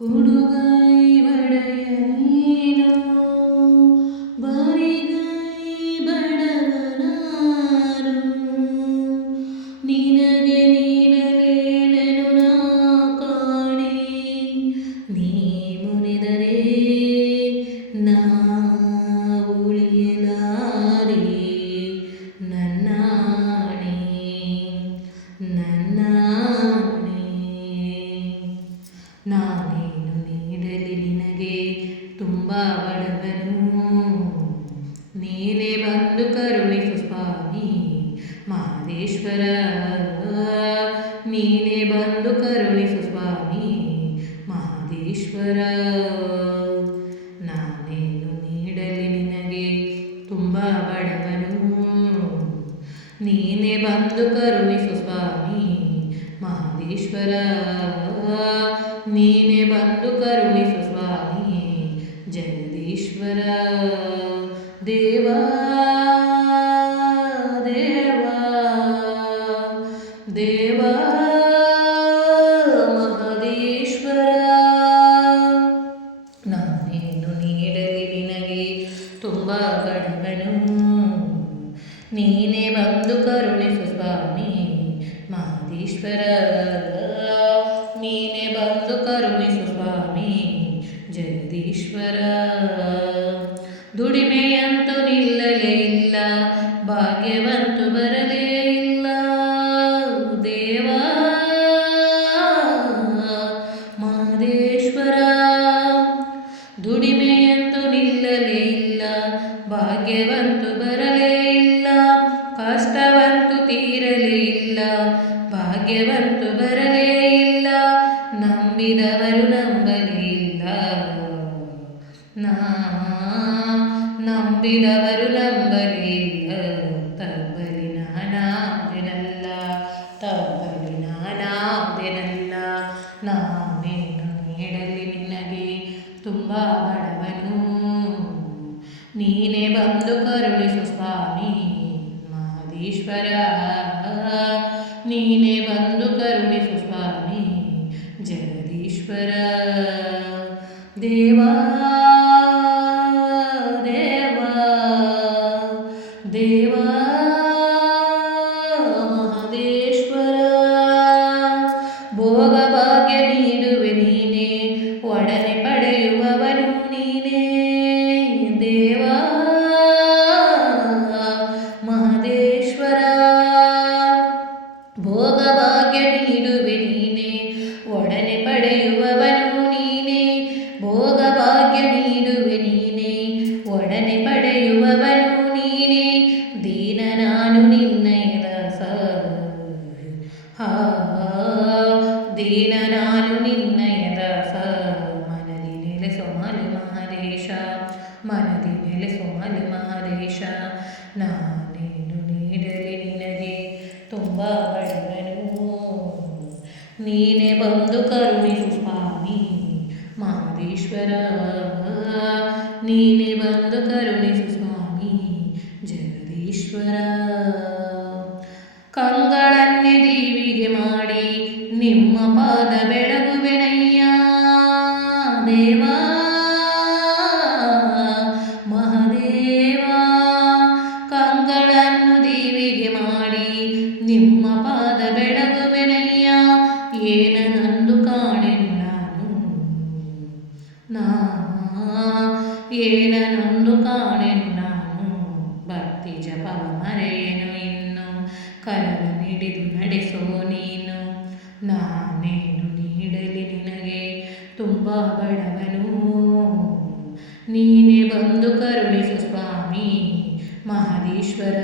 ಕೊಡುಗೈ ಒಡೆಯ ನೀನು, ಬರಿಗೈ ಬಡವ ನಾನು. ನಿನಗೆ ನೀಡಲೇನನು ನಾ ಕಾಣೆ, ನೀ ಮುನಿದರೆ ನಾ ಉಳಿಯಲಾರೆ. ನನ್ನಾಣೆ ನನ್ನಾಣೆ, ನಾನೇನು ನೀಡಲಿ ನಿನಗೆ ತುಂಬ ಬಡವನು. ನೀನೇ ಬಂದು ಕರುಣಿಸು ಸ್ವಾಮಿ ಮಹದೇಶ್ವರ. ನೀನೇ ಬಂದು ಕರುಣಿಸು ಸ್ವಾಮಿ ಮಹದೇಶ್ವರ. ನಾನೇನು ನೀಡಲಿ ನಿನಗೆ ತುಂಬ ಬಡವನು. ನೀನೇ ಬಂದು ಕರುಣಿಸು ಸ್ವಾಮಿ ಮಹದೇಶ್ವರ. ನೀನೇ ಬಂದು ಕರುಣಿಸು ಸ್ವಾಮಿ ಜಗದೀಶ್ವರ. ದೇವಾ ದೇವಾ ದೇವಾ ಮಹದೇಶ್ವರ. ನಾನೇನು ನೀಡಲಿ ನಿನಗೆ ತುಂಬ ಬಡವನು. ನೀನೇ ಬಂದು ಕರುಣಿಸು ಸ್ವಾಮಿ ಮಹದೇಶ್ವರ. ನೀನೇ ಬಂದು ಕರುಣಿಸು ಸ್ವಾಮಿ ಜಗದೀಶ್ವರ. ದುಡಿಮೆಯಂತೂ ನಿಲ್ಲಲೇ ಇಲ್ಲ, ಭಾಗ್ಯವಂತೂ ಬರಲೇ ಇಲ್ಲ. ದೇವಾ ಮಹದೇಶ್ವರ. ದುಡಿಮೆಯಂತೂ ನಿಲ್ಲಲೇ ಇಲ್ಲ, ಭಾಗ್ಯವಂತೂ ಬರಲೇ ಇಲ್ಲ. ಕಷ್ಟವಂತೂ ತೀರಲೇ ಇಲ್ಲ, ಭಾಗ್ಯವಂತೂ ಬರಲೇ ಇಲ್ಲ. ನಂಬಿದವರು ನಂಬಲೇ ಇಲ್ಲ, ನಾ ನಂಬಿದವರು ನಂಬಲೇ ಇಲ್ಲ. ತಬ್ಬಲಿ ನಾನಾದೆನಲ್ಲ, ತಬ್ಬಲಿ ನಾನಾದೆನಲ್ಲ. ನಾನೇನು ನೀಡಲಿ ನಿನಗೆ ತುಂಬ ಬಡವನು. ನೀನೇ ಬಂದು ಕರುಣಿಸು ಸ್ವಾಮಿ ಮಹದೇಶ್ವರ. ನೀನೇ ಬಂದು ಕರುಣಿಸು ಸ್ವಾಮಿ ಜಗದೀಶ್ವರ. ದೇವಾ ದೇವಾ ದೇವಾ ಮಹದೇಶ್ವರ. ಭೋಗ ಭಾಗ್ಯ ನೀಡುವೆ ನೀನೇ, ಒಡನೆ ಪಡೆಯುವವನು ನೀನೇ. ದೇವಾ ಮಹದೇಶ್ವರ. ಭೋಗ ಭಾಗ್ಯ ನೀಡುವೆ ನೀನೇ, ಒಡನೆ ಪಡೆಯುವವನು ನೀನೇ. ಭೋಗ ಭಾಗ್ಯ ನೀಡುವೆ ನೀನೇ, ಒಡನೆ ಪಡೆಯುವವನು ನೀನೇ. ದೀನ ನಾನು ನಿನ್ನಯ ದಾಸ, ದೀನ ನಾನು ನಿನ್ನಯ ದಾಸ. ಮನದಿ ನೆಲೆಸು ಮಲೆ ಮಹದೇಶ, ಮನದಿ ನೆಲೆಸು ಮಲೆ ಮಹದೇಶ. ನಾನೇನು ನೀಡಲಿ ನಿನಗೆ ತುಂಬ ಬಡವನು. ನೀನೇ ಬಂದು ಕರುಣಿಸು ಸ್ವಾಮಿ ಮಹದೇಶ್ವರ. ನೀನೇ ಬಂದು ಕರುಣಿಸು ಸ್ವಾಮಿ ಜಗದೀಶ್ವರ. ಕಂಗಳನ್ನೇ ದೀವಿಗೆ ಮಾಡಿ ನಿಮ್ಮ ಪಾದ ಬೆಳಗುವೆನಯ್ಯ. ದೇವಾ ಮಹದೇವ. ಕಂಗಳನ್ನು ದೀವಿಗೆ ಮಾಡಿ ನಿಮ್ಮ ಪಾದ ಬೆಳಗುವೆನಯ್ಯ. ಏನನೊಂದು ಕಾಣೆನು ಏನನೊಂದು ಕಾಣೆನು ನಾನು. ಭಕ್ತಿ ಜಪವ ಮರೆಯೇನು ಇನ್ನು, ಕರವ ಹಿಡಿದು ನಡೆಸೋ ನೀನು. ನಾನೇನು ನೀಡಲಿ ನಿನಗೆ ತುಂಬ ಬಡವನು. ನೀನೇ ಬಂದು ಕರುಣಿಸು ಸ್ವಾಮಿ ಮಹದೇಶ್ವರ.